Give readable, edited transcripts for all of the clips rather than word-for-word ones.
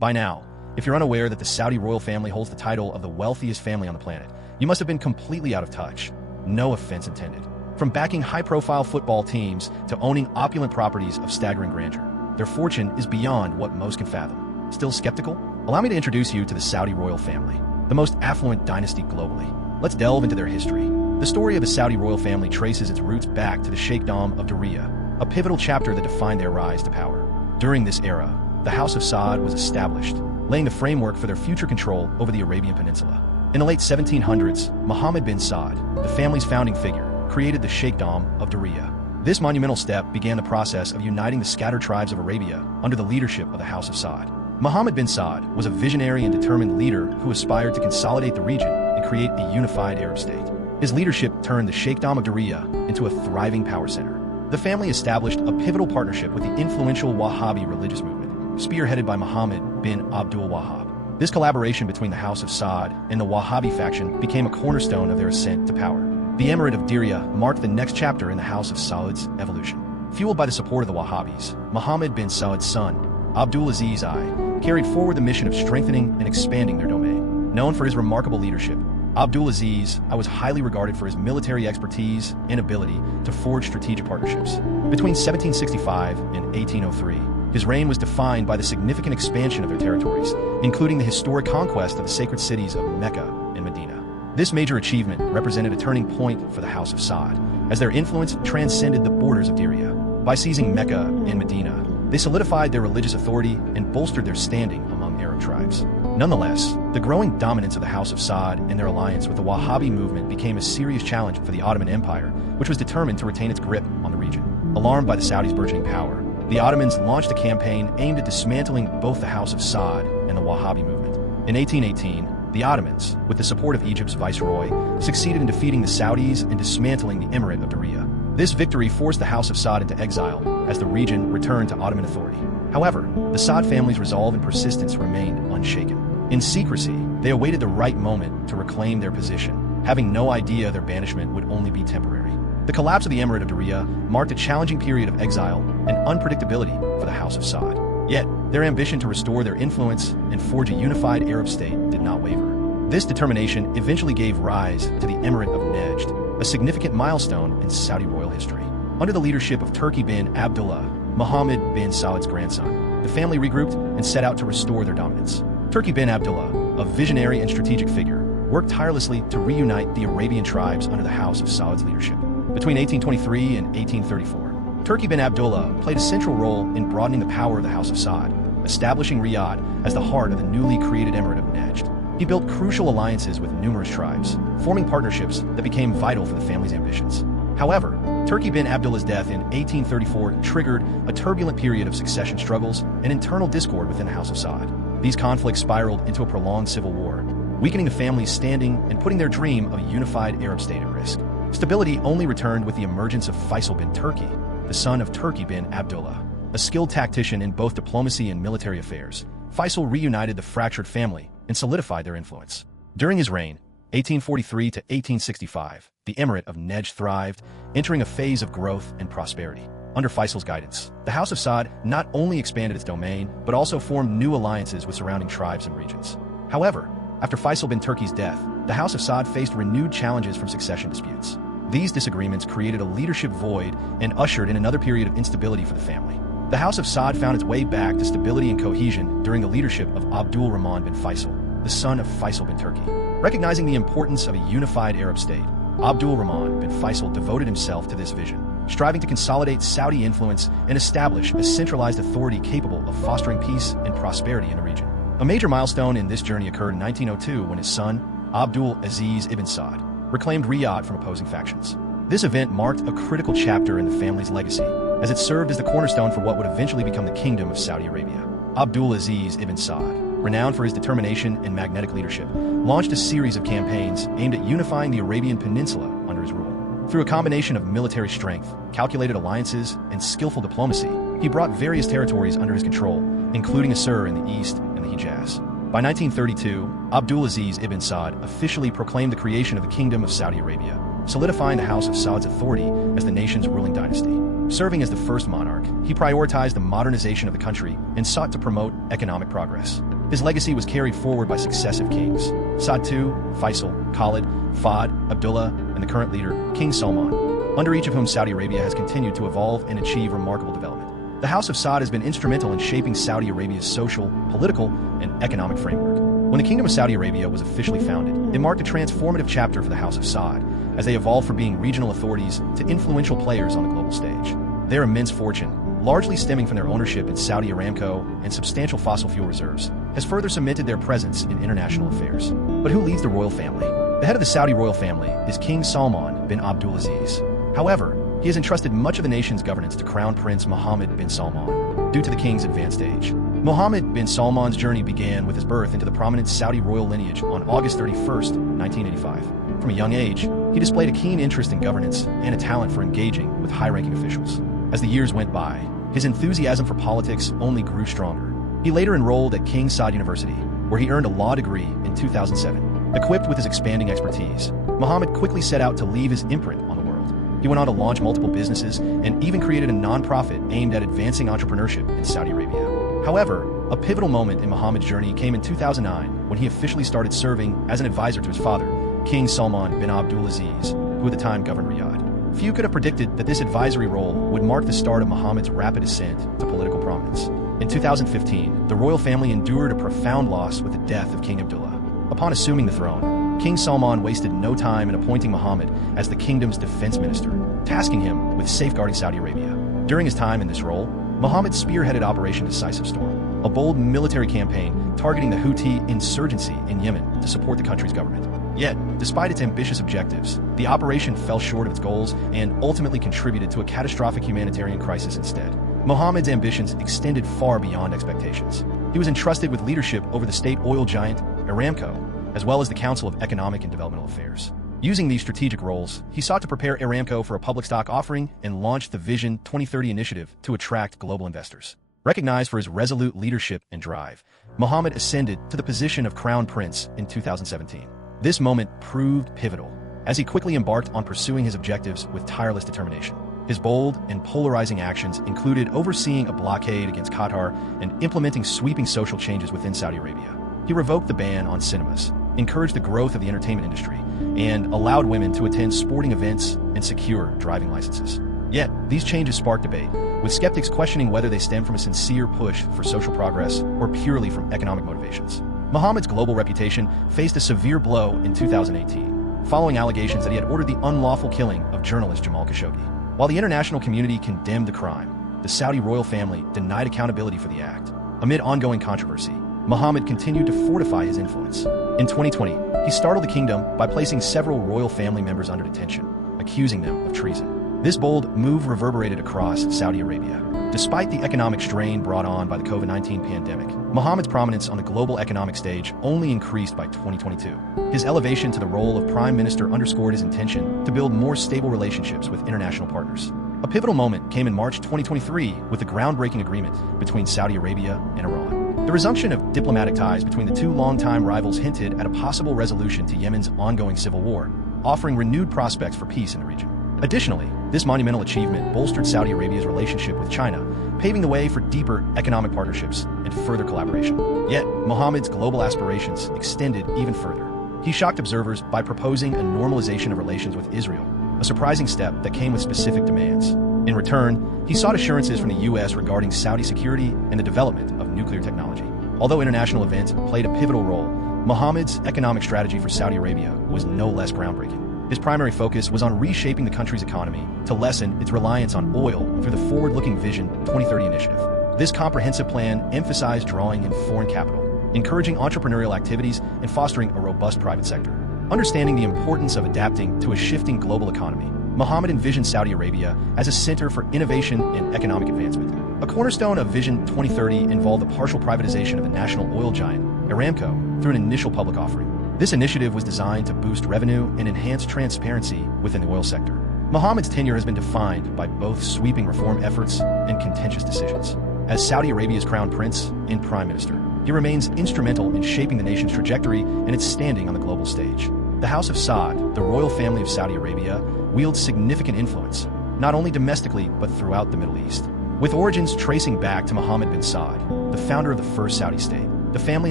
By now, if you're unaware that the Saudi royal family holds the title of the wealthiest family on the planet, you must have been completely out of touch. No offense intended. From backing high-profile football teams to owning opulent properties of staggering grandeur, their fortune is beyond what most can fathom. Still skeptical? Allow me to introduce you to the Saudi royal family, the most affluent dynasty globally. Let's delve into their history. The story of the Saudi royal family traces its roots back to the Sheikhdom of Diriyah, a pivotal chapter that defined their rise to power. During this era, the House of Saud was established, laying the framework for their future control over the Arabian Peninsula. In the late 1700s, Mohammed bin Saud, the family's founding figure, created the Sheikhdom of Diriyah. This monumental step began the process of uniting the scattered tribes of Arabia under the leadership of the House of Saud. Mohammed bin Saud was a visionary and determined leader who aspired to consolidate the region and create a unified Arab state. His leadership turned the Sheikhdom of Diriyah into a thriving power center. The family established a pivotal partnership with the influential Wahhabi religious movement, spearheaded by Muhammad bin Abdul Wahhab. This collaboration between the House of Saud and the Wahhabi faction became a cornerstone of their ascent to power. The Emirate of Diriyah marked the next chapter in the House of Saud's evolution. Fueled by the support of the Wahhabis, Mohammed bin Saud's son, Abdul Aziz I, carried forward the mission of strengthening and expanding their domain. Known for his remarkable leadership, Abdul Aziz I was highly regarded for his military expertise and ability to forge strategic partnerships. Between 1765 and 1803, his reign was defined by the significant expansion of their territories, including the historic conquest of the sacred cities of Mecca and Medina. This major achievement represented a turning point for the House of Saud, as their influence transcended the borders of Diriyah. By seizing Mecca and Medina, they solidified their religious authority and bolstered their standing among Arab tribes. Nonetheless, the growing dominance of the House of Saud and their alliance with the Wahhabi movement became a serious challenge for the Ottoman Empire, which was determined to retain its grip on the region. Alarmed by the Saudis' burgeoning power, the Ottomans launched a campaign aimed at dismantling both the House of Saud and the Wahhabi movement. In 1818, the Ottomans, with the support of Egypt's viceroy, succeeded in defeating the Saudis and dismantling the Emirate of Diriyah. This victory forced the House of Saud into exile as the region returned to Ottoman authority. However, the Saud family's resolve and persistence remained unshaken. In secrecy, they awaited the right moment to reclaim their position, having no idea their banishment would only be temporary. The collapse of the Emirate of Diriyah marked a challenging period of exile and unpredictability for the House of Saud. Yet, their ambition to restore their influence and forge a unified Arab state did not waver. This determination eventually gave rise to the Emirate of Najd, a significant milestone in Saudi royal history. Under the leadership of Turki bin Abdullah, Mohammed bin Saud's grandson, the family regrouped and set out to restore their dominance. Turki bin Abdullah, a visionary and strategic figure, worked tirelessly to reunite the Arabian tribes under the House of Saud's leadership. Between 1823 and 1834, Turki bin Abdullah played a central role in broadening the power of the House of Saud, establishing Riyadh as the heart of the newly created Emirate of Najd. He built crucial alliances with numerous tribes, forming partnerships that became vital for the family's ambitions. However, Turki bin Abdullah's death in 1834 triggered a turbulent period of succession struggles and internal discord within the House of Saud. These conflicts spiraled into a prolonged civil war, weakening the family's standing and putting their dream of a unified Arab state at risk. Stability only returned with the emergence of Faisal bin Turki, the son of Turki bin Abdullah. A skilled tactician in both diplomacy and military affairs, Faisal reunited the fractured family and solidified their influence. During his reign, 1843 to 1865, the Emirate of Najd thrived, entering a phase of growth and prosperity. Under Faisal's guidance, the House of Saud not only expanded its domain, but also formed new alliances with surrounding tribes and regions. However, after Faisal bin Turki's death, the House of Saud faced renewed challenges from succession disputes. These disagreements created a leadership void and ushered in another period of instability for the family. The House of Saud found its way back to stability and cohesion during the leadership of Abdul Rahman bin Faisal, the son of Faisal bin Turki. Recognizing the importance of a unified Arab state, Abdul Rahman bin Faisal devoted himself to this vision, striving to consolidate Saudi influence and establish a centralized authority capable of fostering peace and prosperity in the region. A major milestone in this journey occurred in 1902 when his son, Abdul Aziz ibn Saud, reclaimed Riyadh from opposing factions. This event marked a critical chapter in the family's legacy, as it served as the cornerstone for what would eventually become the Kingdom of Saudi Arabia. Abdul Aziz ibn Saud, renowned for his determination and magnetic leadership, launched a series of campaigns aimed at unifying the Arabian Peninsula under his rule. Through a combination of military strength, calculated alliances, and skillful diplomacy, he brought various territories under his control, including Asur in the east and the Hijaz. By 1932, Abdul Aziz ibn Saud officially proclaimed the creation of the Kingdom of Saudi Arabia, solidifying the House of Saud's authority as the nation's ruling dynasty. Serving as the first monarch, he prioritized the modernization of the country and sought to promote economic progress. His legacy was carried forward by successive kings: Saad II, Faisal, Khalid, Fahd, Abdullah, and the current leader, King Salman, under each of whom Saudi Arabia has continued to evolve and achieve remarkable development. The House of Saud has been instrumental in shaping Saudi Arabia's social, political, and economic framework. When the Kingdom of Saudi Arabia was officially founded, it marked a transformative chapter for the House of Saud, as they evolved from being regional authorities to influential players on the global stage. Their immense fortune, largely stemming from their ownership in Saudi Aramco and substantial fossil fuel reserves, has further cemented their presence in international affairs. But who leads the royal family? The head of the Saudi royal family is King Salman bin Abdulaziz. However, he has entrusted much of the nation's governance to Crown Prince Mohammed bin Salman, due to the king's advanced age. Mohammed bin Salman's journey began with his birth into the prominent Saudi royal lineage on August 31st, 1985. From a young age, he displayed a keen interest in governance and a talent for engaging with high-ranking officials. As the years went by, his enthusiasm for politics only grew stronger. He later enrolled at King Saud University, where he earned a law degree in 2007. Equipped with his expanding expertise, Mohammed quickly set out to leave his imprint on the world. He went on to launch multiple businesses and even created a non-profit aimed at advancing entrepreneurship in Saudi Arabia. However, a pivotal moment in Mohammed's journey came in 2009 when he officially started serving as an advisor to his father, King Salman bin Abdulaziz, who at the time governed Riyadh. Few could have predicted that this advisory role would mark the start of Mohammed's rapid ascent to political prominence. In 2015, the royal family endured a profound loss with the death of King Abdullah. Upon assuming the throne, King Salman wasted no time in appointing Mohammed as the kingdom's defense minister, tasking him with safeguarding Saudi Arabia. During his time in this role, Mohammed spearheaded Operation Decisive Storm, a bold military campaign targeting the Houthi insurgency in Yemen to support the country's government. Yet, despite its ambitious objectives, the operation fell short of its goals and ultimately contributed to a catastrophic humanitarian crisis instead. Mohammed's ambitions extended far beyond expectations. He was entrusted with leadership over the state oil giant Aramco, as well as the Council of Economic and Developmental Affairs. Using these strategic roles, he sought to prepare Aramco for a public stock offering and launched the Vision 2030 initiative to attract global investors. Recognized for his resolute leadership and drive, Mohammed ascended to the position of Crown Prince in 2017. This moment proved pivotal, as he quickly embarked on pursuing his objectives with tireless determination. His bold and polarizing actions included overseeing a blockade against Qatar and implementing sweeping social changes within Saudi Arabia. He revoked the ban on cinemas, encouraged the growth of the entertainment industry, and allowed women to attend sporting events and secure driving licenses. Yet, these changes sparked debate, with skeptics questioning whether they stem from a sincere push for social progress or purely from economic motivations. Mohammed's global reputation faced a severe blow in 2018, following allegations that he had ordered the unlawful killing of journalist Jamal Khashoggi. While the international community condemned the crime, the Saudi royal family denied accountability for the act. Amid ongoing controversy, Mohammed continued to fortify his influence. In 2020, he startled the kingdom by placing several royal family members under detention, accusing them of treason. This bold move reverberated across Saudi Arabia. Despite the economic strain brought on by the COVID-19 pandemic, Mohammed's prominence on the global economic stage only increased by 2022. His elevation to the role of prime minister underscored his intention to build more stable relationships with international partners. A pivotal moment came in March 2023 with the groundbreaking agreement between Saudi Arabia and Iran. The resumption of diplomatic ties between the two longtime rivals hinted at a possible resolution to Yemen's ongoing civil war, offering renewed prospects for peace in the region. Additionally, this monumental achievement bolstered Saudi Arabia's relationship with China, paving the way for deeper economic partnerships and further collaboration. Yet, Mohammed's global aspirations extended even further. He shocked observers by proposing a normalization of relations with Israel, a surprising step that came with specific demands. In return, he sought assurances from the U.S. regarding Saudi security and the development of nuclear technology. Although international events played a pivotal role, Mohammed's economic strategy for Saudi Arabia was no less groundbreaking. His primary focus was on reshaping the country's economy to lessen its reliance on oil through the forward-looking Vision 2030 initiative. This comprehensive plan emphasized drawing in foreign capital, encouraging entrepreneurial activities, and fostering a robust private sector. Understanding the importance of adapting to a shifting global economy, Mohammed envisioned Saudi Arabia as a center for innovation and economic advancement. A cornerstone of Vision 2030 involved the partial privatization of the national oil giant, Aramco, through an initial public offering. This initiative was designed to boost revenue and enhance transparency within the oil sector. Mohammed's tenure has been defined by both sweeping reform efforts and contentious decisions. As Saudi Arabia's crown prince and prime minister, he remains instrumental in shaping the nation's trajectory and its standing on the global stage. The House of Saud, the royal family of Saudi Arabia, wields significant influence, not only domestically but throughout the Middle East. With origins tracing back to Mohammed bin Saud, the founder of the first Saudi state, the family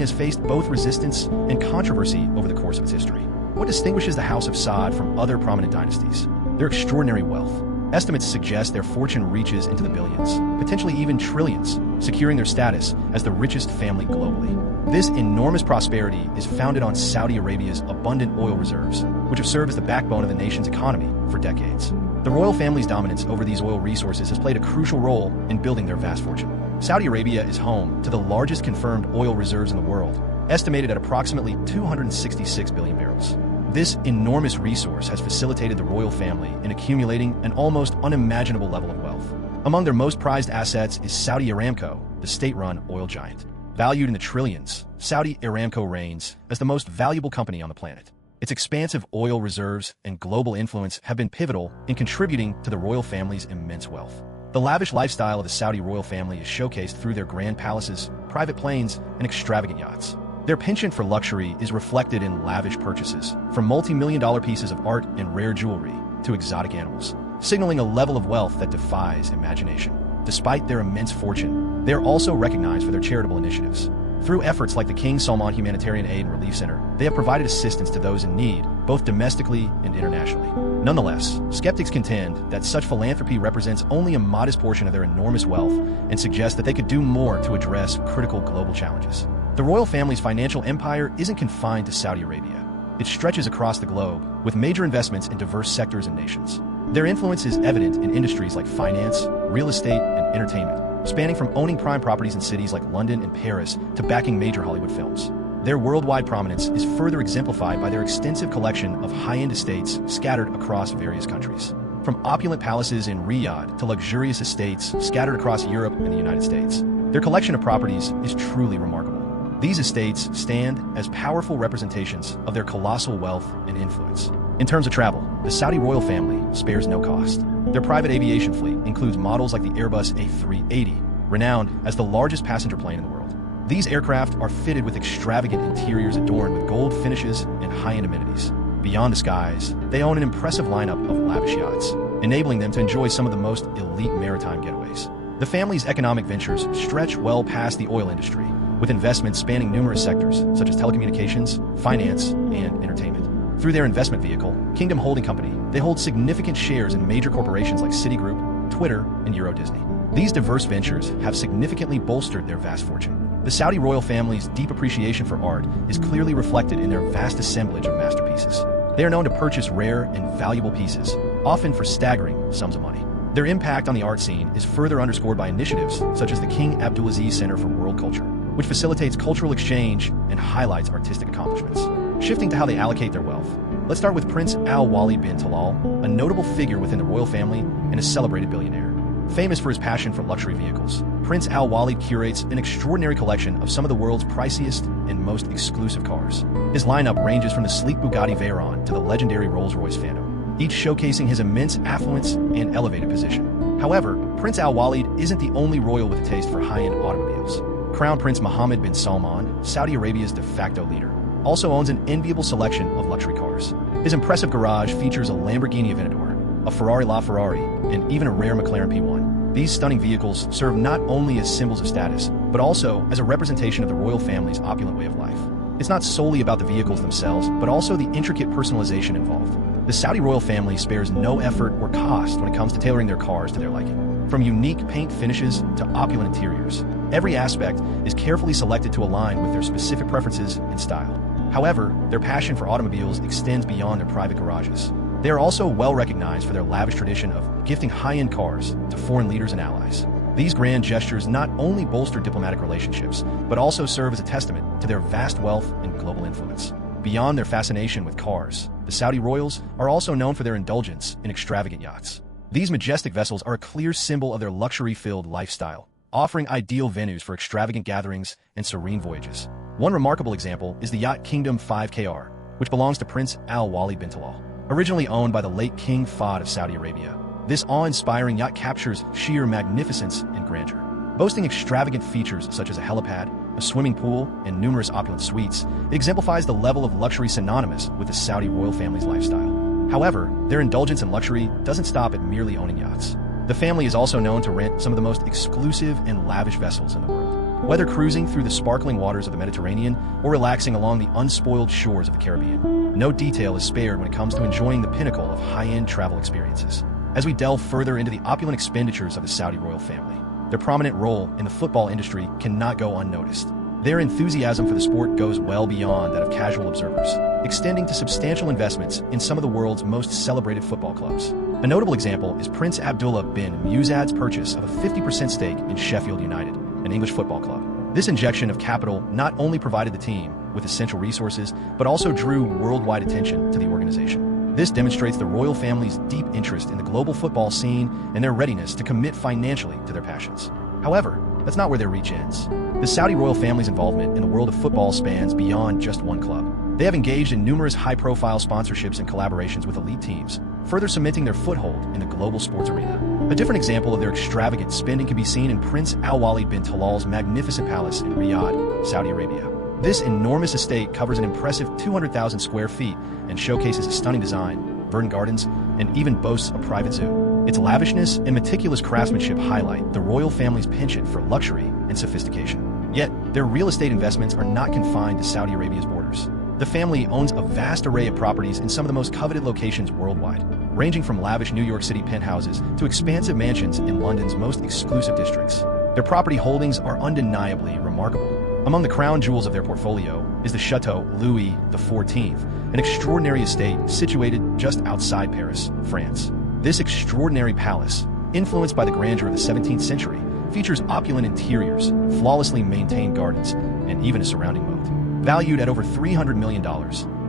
has faced both resistance and controversy over the course of its history. What distinguishes the House of Saud from other prominent dynasties? Their extraordinary wealth. Estimates suggest their fortune reaches into the billions, potentially even trillions, securing their status as the richest family globally. This enormous prosperity is founded on Saudi Arabia's abundant oil reserves, which have served as the backbone of the nation's economy for decades. The royal family's dominance over these oil resources has played a crucial role in building their vast fortune. Saudi Arabia is home to the largest confirmed oil reserves in the world, estimated at approximately 266 billion barrels. This enormous resource has facilitated the royal family in accumulating an almost unimaginable level of wealth. Among their most prized assets is Saudi Aramco, the state-run oil giant. Valued in the trillions, Saudi Aramco reigns as the most valuable company on the planet. Its expansive oil reserves and global influence have been pivotal in contributing to the royal family's immense wealth. The lavish lifestyle of the Saudi royal family is showcased through their grand palaces, private planes, and extravagant yachts. Their penchant for luxury is reflected in lavish purchases, from multi-million-dollar pieces of art and rare jewelry to exotic animals, signaling a level of wealth that defies imagination. Despite their immense fortune, they are also recognized for their charitable initiatives. Through efforts like the King Salman Humanitarian Aid and Relief Center, they have provided assistance to those in need, both domestically and internationally. Nonetheless, skeptics contend that such philanthropy represents only a modest portion of their enormous wealth and suggest that they could do more to address critical global challenges. The royal family's financial empire isn't confined to Saudi Arabia. It stretches across the globe, with major investments in diverse sectors and nations. Their influence is evident in industries like finance, real estate, and entertainment, spanning from owning prime properties in cities like London and Paris to backing major Hollywood films. Their worldwide prominence is further exemplified by their extensive collection of high-end estates scattered across various countries. From opulent palaces in Riyadh to luxurious estates scattered across Europe and the United States, their collection of properties is truly remarkable. These estates stand as powerful representations of their colossal wealth and influence. In terms of travel, the Saudi royal family spares no cost. Their private aviation fleet includes models like the Airbus A380, renowned as the largest passenger plane in the world. These aircraft are fitted with extravagant interiors adorned with gold finishes and high-end amenities. Beyond the skies, they own an impressive lineup of lavish yachts, enabling them to enjoy some of the most elite maritime getaways. The family's economic ventures stretch well past the oil industry, with investments spanning numerous sectors, such as telecommunications, finance, and entertainment. Through their investment vehicle, Kingdom Holding Company, they hold significant shares in major corporations like Citigroup, Twitter, and Euro Disney. These diverse ventures have significantly bolstered their vast fortune. The Saudi royal family's deep appreciation for art is clearly reflected in their vast assemblage of masterpieces. They are known to purchase rare and valuable pieces, often for staggering sums of money. Their impact on the art scene is further underscored by initiatives such as the King Abdulaziz Center for World Culture, which facilitates cultural exchange and highlights artistic accomplishments. Shifting to how they allocate their wealth, let's start with Prince Al Walid bin Talal, a notable figure within the royal family and a celebrated billionaire. Famous for his passion for luxury vehicles, Prince Al Walid curates an extraordinary collection of some of the world's priciest and most exclusive cars. His lineup ranges from the sleek Bugatti Veyron to the legendary Rolls-Royce Phantom, each showcasing his immense affluence and elevated position. However, Prince Al Walid isn't the only royal with a taste for high-end automobiles. Crown Prince Mohammed bin Salman, Saudi Arabia's de facto leader, also owns an enviable selection of luxury cars. His impressive garage features a Lamborghini Aventador, a Ferrari LaFerrari, and even a rare McLaren P1. These stunning vehicles serve not only as symbols of status, but also as a representation of the royal family's opulent way of life. It's not solely about the vehicles themselves, but also the intricate personalization involved. The Saudi royal family spares no effort or cost when it comes to tailoring their cars to their liking. From unique paint finishes to opulent interiors, every aspect is carefully selected to align with their specific preferences and style. However, their passion for automobiles extends beyond their private garages. They are also well recognized for their lavish tradition of gifting high-end cars to foreign leaders and allies. These grand gestures not only bolster diplomatic relationships, but also serve as a testament to their vast wealth and global influence. Beyond their fascination with cars, the Saudi royals are also known for their indulgence in extravagant yachts. These majestic vessels are a clear symbol of their luxury-filled lifestyle, offering ideal venues for extravagant gatherings and serene voyages. One remarkable example is the yacht Kingdom 5KR, which belongs to Prince Al Walid bin Talal. Originally owned by the late King Fahd of Saudi Arabia, this awe-inspiring yacht captures sheer magnificence and grandeur. Boasting extravagant features such as a helipad, a swimming pool, and numerous opulent suites, it exemplifies the level of luxury synonymous with the Saudi royal family's lifestyle. However, their indulgence in luxury doesn't stop at merely owning yachts. The family is also known to rent some of the most exclusive and lavish vessels in the world. Whether cruising through the sparkling waters of the Mediterranean or relaxing along the unspoiled shores of the Caribbean, no detail is spared when it comes to enjoying the pinnacle of high-end travel experiences. As we delve further into the opulent expenditures of the Saudi royal family, their prominent role in the football industry cannot go unnoticed. Their enthusiasm for the sport goes well beyond that of casual observers, extending to substantial investments in some of the world's most celebrated football clubs. A notable example is Prince Abdullah bin Musad's purchase of a 50% stake in Sheffield United, an English football club. This injection of capital not only provided the team with essential resources, but also drew worldwide attention to the organization. This demonstrates the royal family's deep interest in the global football scene and their readiness to commit financially to their passions. However, that's not where their reach ends. The Saudi royal family's involvement in the world of football spans beyond just one club. They have engaged in numerous high-profile sponsorships and collaborations with elite teams, further cementing their foothold in the global sports arena. A different example of their extravagant spending can be seen in Prince Al-Walid bin Talal's magnificent palace in Riyadh, Saudi Arabia. This enormous estate covers an impressive 200,000 square feet and showcases a stunning design, verdant gardens, and even boasts a private zoo. Its lavishness and meticulous craftsmanship highlight the royal family's penchant for luxury and sophistication. Yet, their real estate investments are not confined to Saudi Arabia's borders. The family owns a vast array of properties in some of the most coveted locations worldwide, ranging from lavish New York City penthouses to expansive mansions in London's most exclusive districts. Their property holdings are undeniably remarkable. Among the crown jewels of their portfolio is the Chateau Louis XIV, an extraordinary estate situated just outside Paris, France. This extraordinary palace, influenced by the grandeur of the 17th century, features opulent interiors, flawlessly maintained gardens, and even a surrounding moat. Valued at over $300 million,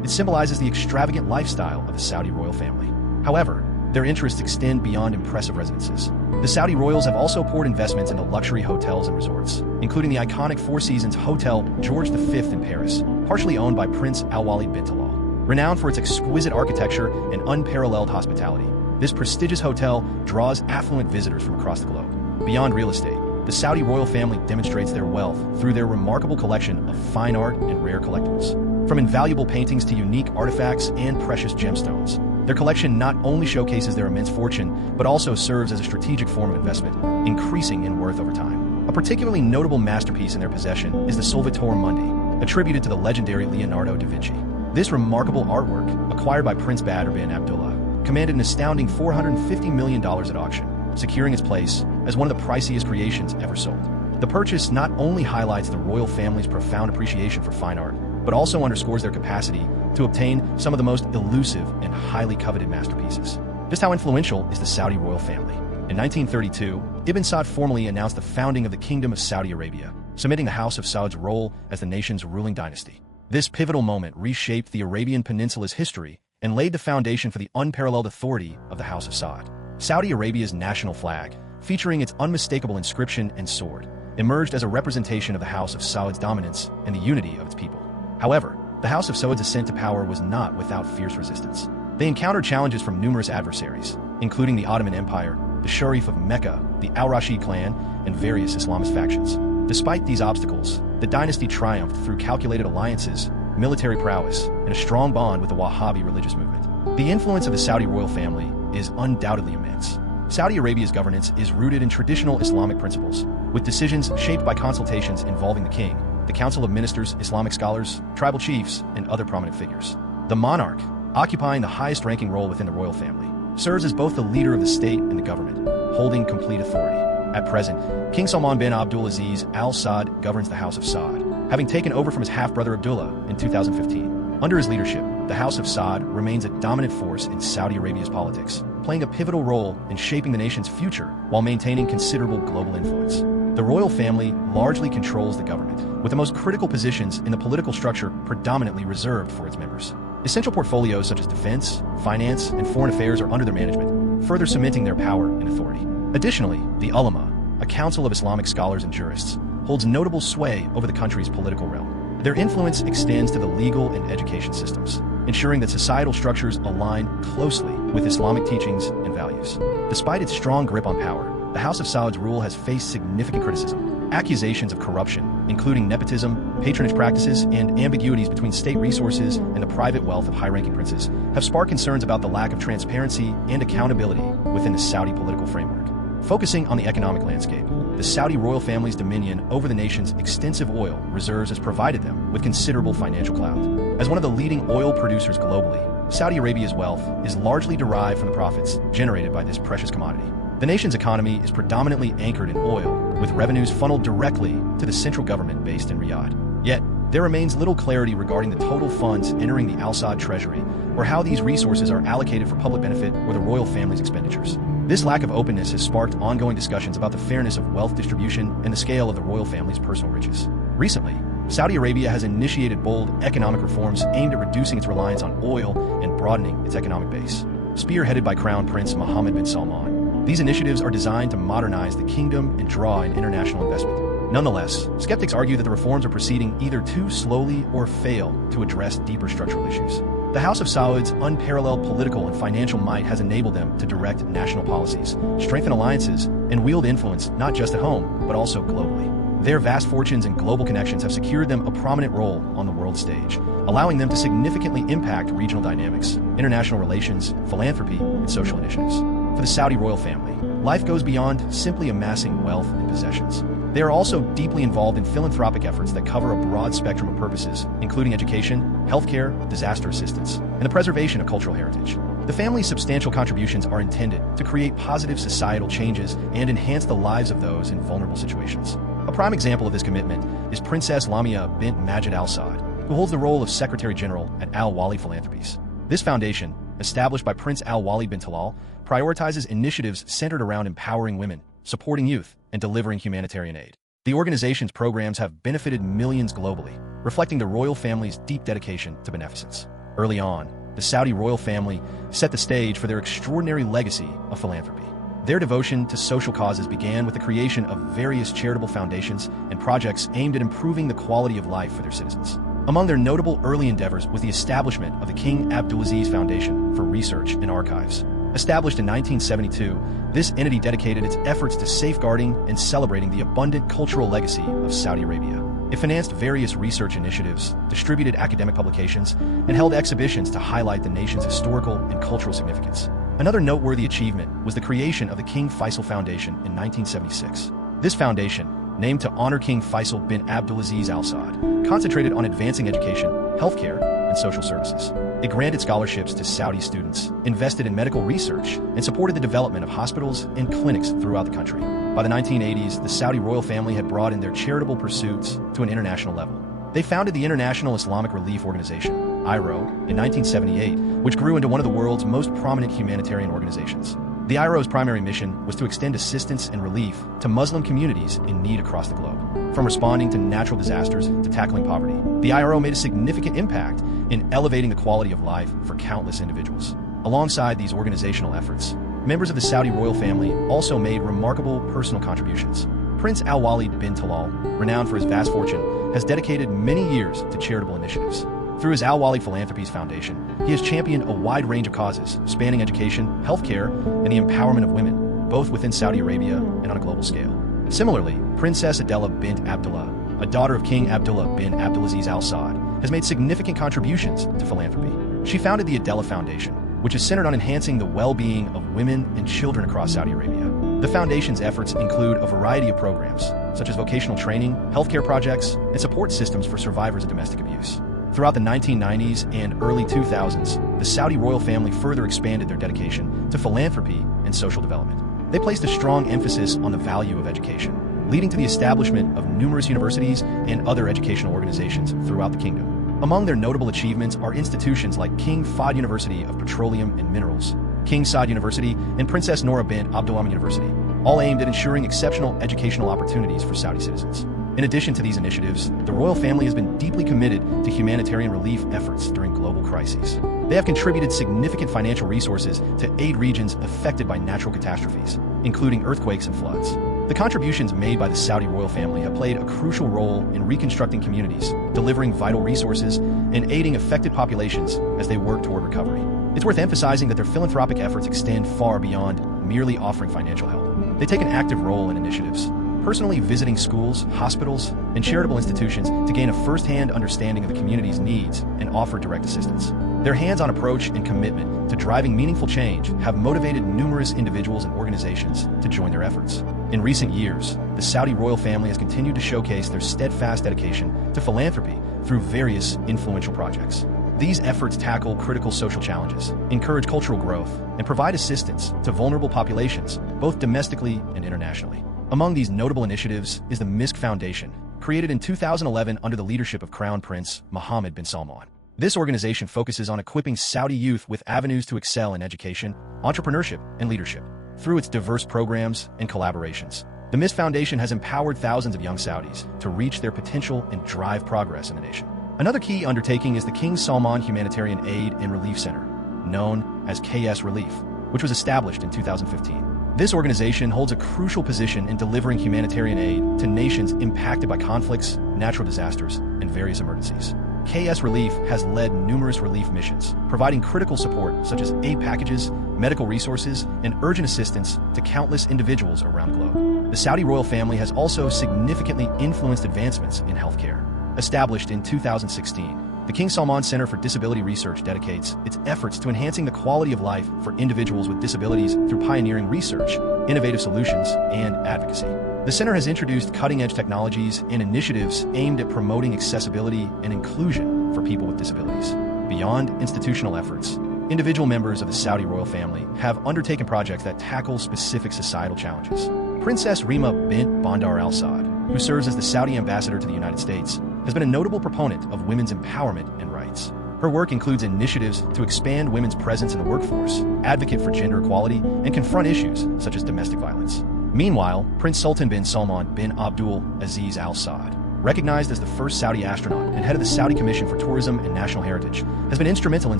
it symbolizes the extravagant lifestyle of the Saudi royal family. However, their interests extend beyond impressive residences. The Saudi royals have also poured investments into luxury hotels and resorts, including the iconic Four Seasons Hotel George V in Paris, partially owned by Prince Al-Walid bin Talal. Renowned for its exquisite architecture and unparalleled hospitality, this prestigious hotel draws affluent visitors from across the globe. Beyond real estate, the Saudi royal family demonstrates their wealth through their remarkable collection of fine art and rare collectibles. From invaluable paintings to unique artifacts and precious gemstones, their collection not only showcases their immense fortune, but also serves as a strategic form of investment, increasing in worth over time. A particularly notable masterpiece in their possession is the Solvitor Mundi, attributed to the legendary Leonardo da Vinci. This remarkable artwork, acquired by Prince Badr bin Abdullah, commanded an astounding $450 million at auction, securing its place as one of the priciest creations ever sold. The purchase not only highlights the royal family's profound appreciation for fine art, but also underscores their capacity to obtain some of the most elusive and highly coveted masterpieces. Just how influential is the Saudi royal family? In 1932, Ibn Saud formally announced the founding of the Kingdom of Saudi Arabia, cementing the House of Saud's role as the nation's ruling dynasty. This pivotal moment reshaped the Arabian Peninsula's history and laid the foundation for the unparalleled authority of the House of Saud. Saudi Arabia's national flag, featuring its unmistakable inscription and sword, emerged as a representation of the House of Saud's dominance and the unity of its people. However, the House of Saud's ascent to power was not without fierce resistance. They encountered challenges from numerous adversaries, including the Ottoman Empire, the Sharif of Mecca, the Al-Rashid clan, and various Islamist factions. Despite these obstacles, the dynasty triumphed through calculated alliances, military prowess, and a strong bond with the Wahhabi religious movement. The influence of the Saudi royal family is undoubtedly immense. Saudi Arabia's governance is rooted in traditional Islamic principles, with decisions shaped by consultations involving the king, the Council of Ministers, Islamic scholars, tribal chiefs, and other prominent figures. The monarch, occupying the highest-ranking role within the royal family, serves as both the leader of the state and the government, holding complete authority. At present, King Salman bin Abdulaziz Al Saud governs the House of Saud, having taken over from his half-brother Abdullah in 2015. Under his leadership, the House of Saud remains a dominant force in Saudi Arabia's politics, playing a pivotal role in shaping the nation's future while maintaining considerable global influence. The royal family largely controls the government, with the most critical positions in the political structure predominantly reserved for its members. Essential portfolios such as defense, finance, and foreign affairs are under their management, further cementing their power and authority. Additionally, the Ulama, a council of Islamic scholars and jurists, holds notable sway over the country's political realm. Their influence extends to the legal and education systems, ensuring that societal structures align closely with Islamic teachings and values. Despite its strong grip on power, the House of Saud's rule has faced significant criticism. Accusations of corruption, including nepotism, patronage practices, and ambiguities between state resources and the private wealth of high-ranking princes, have sparked concerns about the lack of transparency and accountability within the Saudi political framework. Focusing on the economic landscape, the Saudi royal family's dominion over the nation's extensive oil reserves has provided them with considerable financial clout. As one of the leading oil producers globally, Saudi Arabia's wealth is largely derived from the profits generated by this precious commodity. The nation's economy is predominantly anchored in oil, with revenues funneled directly to the central government based in Riyadh. Yet, there remains little clarity regarding the total funds entering the Al Saud treasury, or how these resources are allocated for public benefit or the royal family's expenditures. This lack of openness has sparked ongoing discussions about the fairness of wealth distribution and the scale of the royal family's personal riches. Recently, Saudi Arabia has initiated bold economic reforms aimed at reducing its reliance on oil and broadening its economic base. Spearheaded by Crown Prince Mohammed bin Salman, these initiatives are designed to modernize the kingdom and draw in international investment. Nonetheless, skeptics argue that the reforms are proceeding either too slowly or fail to address deeper structural issues. The House of Saud's unparalleled political and financial might has enabled them to direct national policies, strengthen alliances, and wield influence not just at home, but also globally. Their vast fortunes and global connections have secured them a prominent role on the world stage, allowing them to significantly impact regional dynamics, international relations, philanthropy, and social initiatives. For the Saudi royal family, life goes beyond simply amassing wealth and possessions. They are also deeply involved in philanthropic efforts that cover a broad spectrum of purposes, including education, healthcare, disaster assistance, and the preservation of cultural heritage. The family's substantial contributions are intended to create positive societal changes and enhance the lives of those in vulnerable situations. A prime example of this commitment is Princess Lamia bint Majid Al Saud, who holds the role of Secretary General at Al Wali Philanthropies. This foundation, established by Prince Al Wali bin Talal, prioritizes initiatives centered around empowering women, supporting youth, and delivering humanitarian aid. The organization's programs have benefited millions globally, reflecting the royal family's deep dedication to beneficence. Early on, the Saudi royal family set the stage for their extraordinary legacy of philanthropy. Their devotion to social causes began with the creation of various charitable foundations and projects aimed at improving the quality of life for their citizens. Among their notable early endeavors was the establishment of the King Abdulaziz Foundation for Research and Archives. Established in 1972, this entity dedicated its efforts to safeguarding and celebrating the abundant cultural legacy of Saudi Arabia. It financed various research initiatives, distributed academic publications, and held exhibitions to highlight the nation's historical and cultural significance. Another noteworthy achievement was the creation of the King Faisal Foundation in 1976. This foundation, named to honor King Faisal bin Abdulaziz Al Saud, concentrated on advancing education, healthcare, and social services. It granted scholarships to Saudi students, invested in medical research, and supported the development of hospitals and clinics throughout the country. By the 1980s, the Saudi royal family had broadened their charitable pursuits to an international level. They founded the International Islamic Relief Organization, IRO, in 1978, which grew into one of the world's most prominent humanitarian organizations. The IRO's primary mission was to extend assistance and relief to Muslim communities in need across the globe. From responding to natural disasters to tackling poverty, the IRO made a significant impact in elevating the quality of life for countless individuals. Alongside these organizational efforts, members of the Saudi royal family also made remarkable personal contributions. Prince Al Wali bin Talal, renowned for his vast fortune, has dedicated many years to charitable initiatives. Through his Al Wali Philanthropies Foundation, he has championed a wide range of causes, spanning education, healthcare, and the empowerment of women, both within Saudi Arabia and on a global scale. Similarly, Princess Adela bint Abdullah, a daughter of King Abdullah bin Abdulaziz Al Saud, has made significant contributions to philanthropy. She founded the Adela Foundation, which is centered on enhancing the well-being of women and children across Saudi Arabia. The foundation's efforts include a variety of programs, such as vocational training, healthcare projects, and support systems for survivors of domestic abuse. Throughout the 1990s and early 2000s, the Saudi royal family further expanded their dedication to philanthropy and social development. They placed a strong emphasis on the value of education, leading to the establishment of numerous universities and other educational organizations throughout the kingdom. Among their notable achievements are institutions like King Fahd University of Petroleum and Minerals, King Saud University, and Princess Noura bint Abdulrahman University, all aimed at ensuring exceptional educational opportunities for Saudi citizens. In addition to these initiatives, the royal family has been deeply committed to humanitarian relief efforts during global crises. They have contributed significant financial resources to aid regions affected by natural catastrophes, including earthquakes and floods. The contributions made by the Saudi royal family have played a crucial role in reconstructing communities, delivering vital resources, and aiding affected populations as they work toward recovery. It's worth emphasizing that their philanthropic efforts extend far beyond merely offering financial help. They take an active role in initiatives, personally visiting schools, hospitals, and charitable institutions to gain a first-hand understanding of the community's needs and offer direct assistance. Their hands-on approach and commitment to driving meaningful change have motivated numerous individuals and organizations to join their efforts. In recent years, the Saudi royal family has continued to showcase their steadfast dedication to philanthropy through various influential projects. These efforts tackle critical social challenges, encourage cultural growth, and provide assistance to vulnerable populations, both domestically and internationally. Among these notable initiatives is the MISC Foundation, created in 2011 under the leadership of Crown Prince Mohammed bin Salman. This organization focuses on equipping Saudi youth with avenues to excel in education, entrepreneurship, and leadership. Through its diverse programs and collaborations, the MISC Foundation has empowered thousands of young Saudis to reach their potential and drive progress in the nation. Another key undertaking is the King Salman Humanitarian Aid and Relief Center, known as KS Relief, which was established in 2015. This organization holds a crucial position in delivering humanitarian aid to nations impacted by conflicts, natural disasters, and various emergencies. KS Relief has led numerous relief missions, providing critical support such as aid packages, medical resources, and urgent assistance to countless individuals around the globe. The Saudi royal family has also significantly influenced advancements in healthcare. Established in 2016, the King Salman Center for Disability Research dedicates its efforts to enhancing the quality of life for individuals with disabilities through pioneering research, innovative solutions, and advocacy. The center has introduced cutting-edge technologies and initiatives aimed at promoting accessibility and inclusion for people with disabilities. Beyond institutional efforts, individual members of the Saudi royal family have undertaken projects that tackle specific societal challenges. Princess Rima bint Bandar Al Saud, who serves as the Saudi ambassador to the United States, has been a notable proponent of women's empowerment and rights. Her work includes initiatives to expand women's presence in the workforce, advocate for gender equality, and confront issues such as domestic violence. Meanwhile, Prince Sultan bin Salman bin Abdul Aziz Al Saud, recognized as the first Saudi astronaut and head of the Saudi Commission for Tourism and National Heritage, has been instrumental in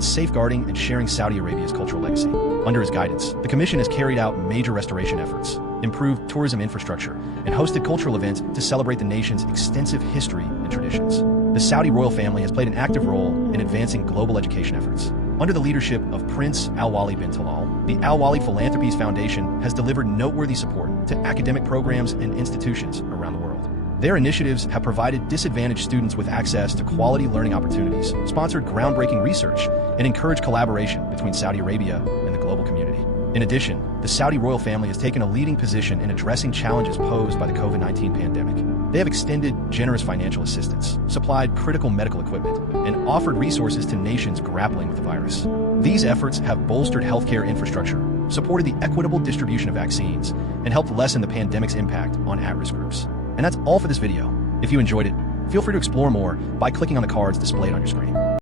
safeguarding and sharing Saudi Arabia's cultural legacy. Under his guidance, the Commission has carried out major restoration efforts, improved tourism infrastructure, and hosted cultural events to celebrate the nation's extensive history and traditions. The Saudi royal family has played an active role in advancing global education efforts. Under the leadership of Prince Al-Wali bin Talal, the Al-Wali Philanthropies Foundation has delivered noteworthy support to academic programs and institutions around the world. Their initiatives have provided disadvantaged students with access to quality learning opportunities, sponsored groundbreaking research, and encouraged collaboration between Saudi Arabia and the global community. In addition, the Saudi royal family has taken a leading position in addressing challenges posed by the COVID-19 pandemic. They have extended generous financial assistance, supplied critical medical equipment, and offered resources to nations grappling with the virus. These efforts have bolstered healthcare infrastructure, supported the equitable distribution of vaccines, and helped lessen the pandemic's impact on at-risk groups. And that's all for this video. If you enjoyed it, feel free to explore more by clicking on the cards displayed on your screen.